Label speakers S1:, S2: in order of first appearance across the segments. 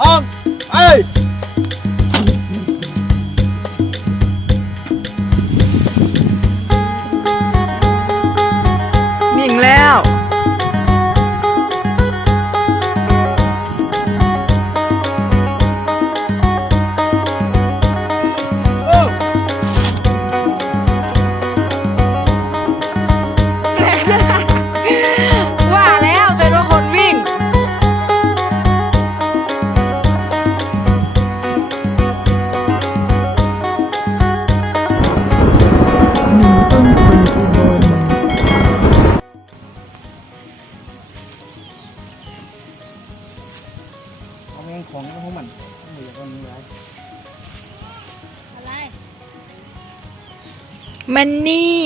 S1: ออ มันนี่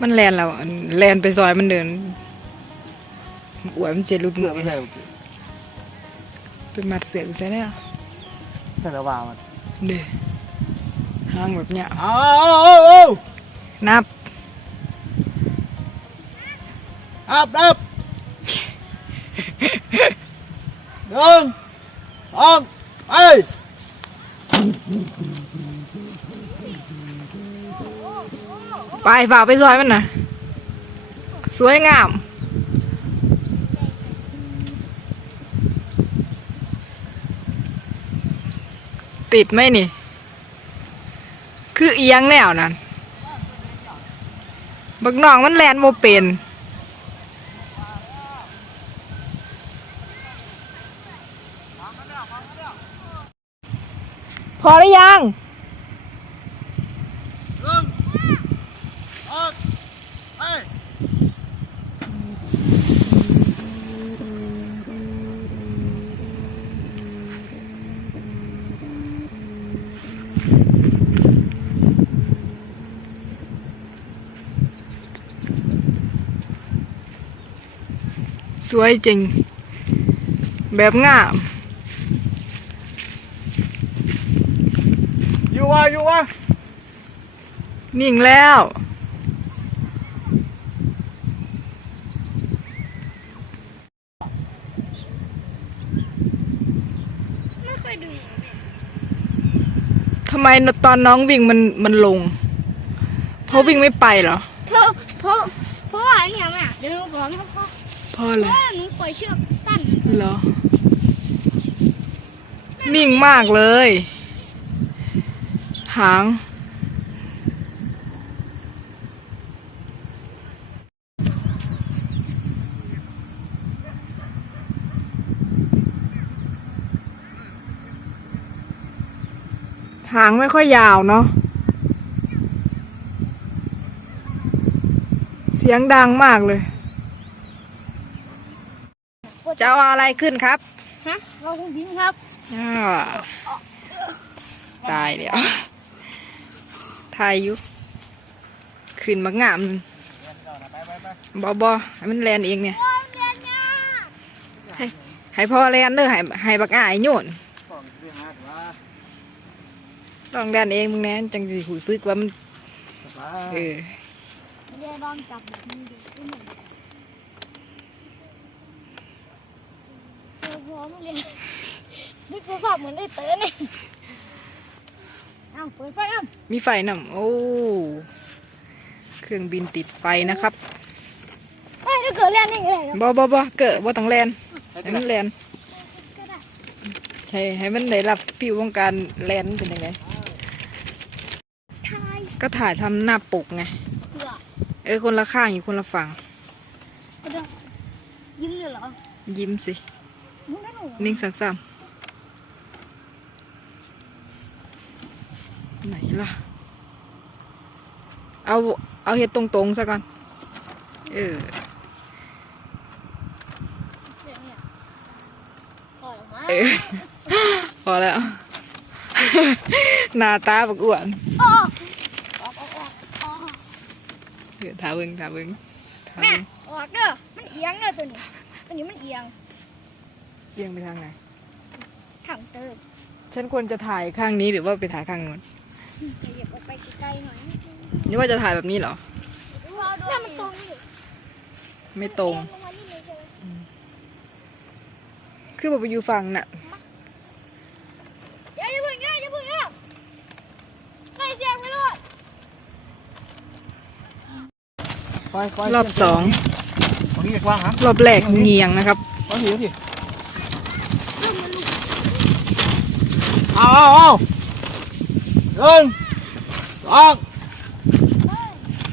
S2: มันแลนแล้วอะแลนไปซอยมันเดินอวยมันเจ็ดลุด
S1: เพื่
S2: มื
S1: อ
S2: อ
S1: ไม่ใช่
S2: เป็นมัดเสือกอยู่ใช่ไหมอะ
S1: แต่ละว่ามัน
S2: เด้ห้างแบบเนี้ย
S1: เอาเอาเอาเอา
S2: นับ
S1: อับอับ หนึ่งสองเอ้ย
S2: ไปฝ่าไปซอยมันนะสวยงาม ติดไหมนี่ คือเอียงแนวนั้นบักน้องมันแลนโมเป็น
S1: ส
S2: วยจริง แบบงาม
S1: อยู่วะอยู่วะ
S2: นิ่งแล้ว
S3: ไม่ค่อยดึง
S2: ทำไมตอนน้องวิ่งมันมันลง เพราะวิ่งไม่ไปเหรอ
S3: เพราะเพราะเพราะว่าเนี่ยแม่เดี๋ยวหนูบอกเพราะ เพราะ
S2: เพราะอะไร
S3: ว่าหนูปล่อยเชือกตั้น
S2: เหรอ นิ่งมากเลย หาง หางไม่ค่อยยาวเนาะเสียงดังมากเลย จะเอาอะไรขึ้นครับ
S3: ฮะเราคงทิ้งครับ
S2: อ่าตายเดี๋ยวทายอยู่ขึ้นมางามหนึ่งบอบอให้มันแลนเองเนี่ยให้ให้พ่อแลนเด้อให้ให้บักอายโยน
S1: สองสี่ห้าถือว่า
S2: ต้องแลนเองมึงแน่จังสิหูซึกว่ามัน
S1: ถือว่า
S2: เออ
S3: เดี๋ยวลองจับแบบนี้ดูก็เหมือนเออพร้อมเลยนึกภาพเหมือนได้เต๋อเนี่ยเอ้าเปิดไฟเอ้า
S2: มีไฟนำโอ้เครื่องบินติดไฟนะครับ
S3: เอ้ยถ้าเกิดเล่นนี่ก็ได้นะ
S2: บอบอบอเกิดบ่ต้องแลนให้มันแลน
S3: ก็ได้
S2: ให้ให้มันได้รับฟิวของการแลนเป็นยังไง
S3: ทาย
S2: ก็ถ่ายทำหน้าปกไง
S3: เผื่อ
S2: เออคนละข้างอยู่คนละฝั่ง
S3: ก็ได้ยิ้มเลยเหรอ
S2: ยิ้มสิ
S3: มึงได้ หนู
S2: นิ่งสักสามไหนล่ะ เอาเอาเห็ดตรงๆซะก่อน เออ
S3: เดี๋ยวเนี่ยปล่อยออกมา
S2: เออพอแล้ว หน้าตาบักอ้วน
S3: อ๋อออกออกออกออก
S2: เออทาเบิงทาเบิงทา
S3: แม่
S2: เบิง
S3: ออกเด้อมันเอียงเด้อตัวนี้ตัวนี้มันเอียง
S2: เอียงไปทางไหน
S3: ถังเติม
S2: ฉันควรจะถ่ายข้างนี้หรือว่าไปถ่ายข้างนู้น
S3: ขยับออกไปไกลๆหน่อย
S2: นี่ว่าจะถ่ายแบบนี้เหรอ
S3: เนี่ยมันตรงอยู่
S2: ไม่ตรง
S3: ลงมานี่เลยใช่ไหม
S2: คือบอกไปอยู่ฝั่งน่ะ
S3: อย่าอย่าเพึ่งอย่าอย่าเพึ่งนะใส่เสียงไปเลย
S1: ไปไป
S2: รอบสอง
S1: ตรงนี้กว้างฮะ
S2: รอบแรกเงียงนะครับ
S1: เอาสิเอาสิเอาเอาเอาหนึ่งสองเดี๋ยว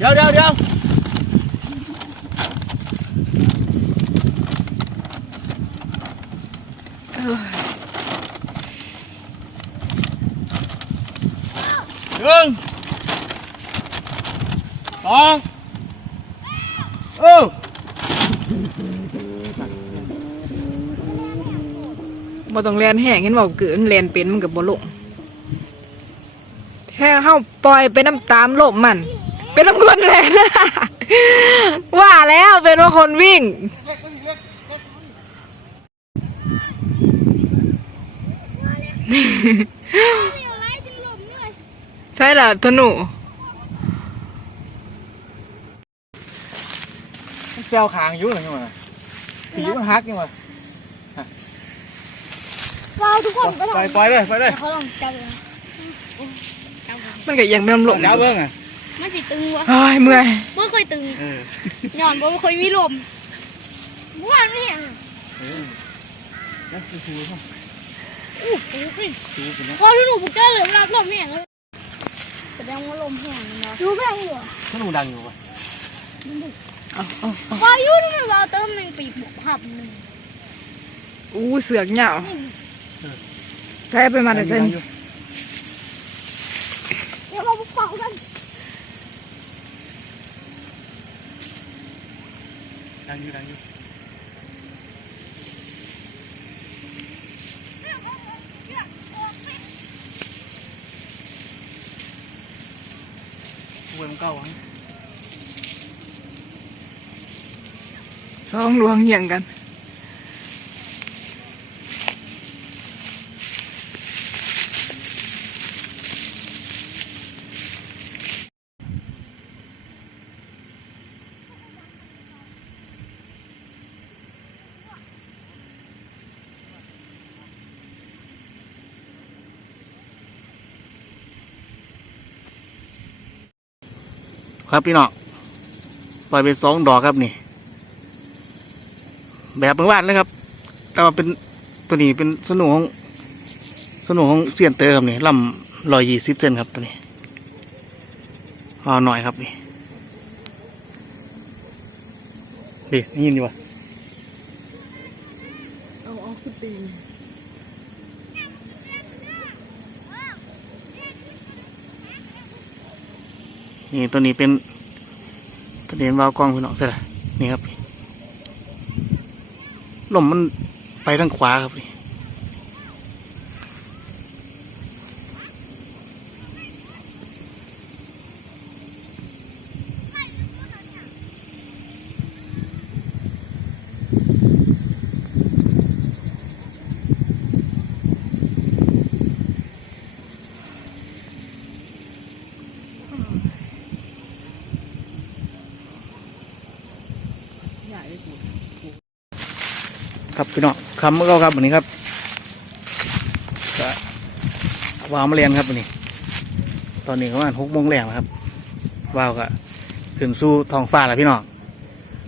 S1: เดี๋ยวเดี๋ยวหนึ่งสองเออ
S2: บ่ต้องแลนแห้งเห็นบอกเกิดมันแลนเป็นมันกับบ่ลงแค่เข้าปล่อยไปน้ำตามโลมมัน เป็นน้ำคนแลนว่าแล้วเป็นว่าคนวิ่ง
S3: เลี้ยวไล่จึงหลบเหนื่อย
S2: ใช่ล่ะธนู
S1: แก้วคางยุ่งอะไรเงี้ยมผีมันฮักยังมา
S3: ว้าวทุกคนก็
S1: ไป
S3: ทำ
S1: ไปเลยไปเลย
S3: เขาลองจับเลยนะจับเลย
S2: มันก็ยังเป็นน้ำลม
S1: ดาวเบิ้งอะ
S3: มันสิตึงวะ
S2: เฮ้ยเมื่อย
S3: เมื่อเคยตึง
S1: เออ
S3: ย้อนบ่เคยมีลมเมื่อวานไม่เห็น
S1: เออแล้วคือคือ
S3: อู้หูขึ้น
S1: คือเป็นนะ
S3: พอที่หนูบุกเจอเลยรับลมแห้งเลยแสดงว่าลมแห้งนะดูแห้งอยู่อะ
S1: ขนมดังอยู่ป่ะ
S2: เอาเอาเอา
S3: วายุนี่มันวาวเติมหนึ่งปีกบวกพับหนึ่ง
S2: อู้เสือกเหงา ใช่ไปมาแต่เส้น
S3: เดี๋ยวเราบุกเป่ากัน
S1: ดังอยู่ดังอยู่เว้ยมันเก้าวัง
S2: สองดวงเหี่ยงกัน
S1: ครับพี่น้องปล่อยเป็นสองดอกครับนี่ แบบเมื่อวานๆนะครับ แต่ว่าเป็นตัวนี้เป็นสนุของสนุของเสียนเตอร์ครับนี่ลำลอยยี่สิบเซนครับตัวนี้เอาหน่อยครับนี่ดินี่ยินอยู่วะ
S2: เอาเอาขึ้นตีน
S1: นี่ตัวนี้เป็นตัวนี้วาวกล้องพี่น้องใช่ไหมนี่ครับลมมันไปทางขวาครับนี่ ครับพี่น้องคำเมื่อเราครับวันนี้ครับวาวมาเรียนครับวันนี้ ตอนนี้ประมาณหกโมงแรงแล้วครับวาวก็ขึ้นสู่ท้องฟ้าแล้วพี่น้อง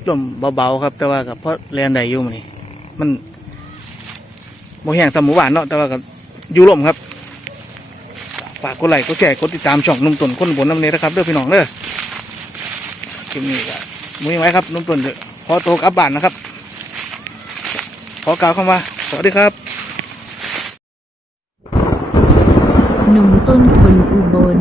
S1: ลมเบาๆครับ แต่ว่ากับเพราะเรียนได้อยู่มันนี้มันโมแห้งสมหมู่บ้านเนาะแต่ว่ากับอยู่ลมครับฝากกดไลค์กดแชร์กดติดตามช่องนุ่มตุนคนบนน้ำเนยนะครับเด้อพี่น้องเด้อคลิปนี้ก็มุ้ยไว้ครับนุ่มตุนเดอขอตัวกลับบ้านนะครับ ขอกล่าวคำว่า สวัสดีครับ
S4: หนุ่มต้นคนอุบล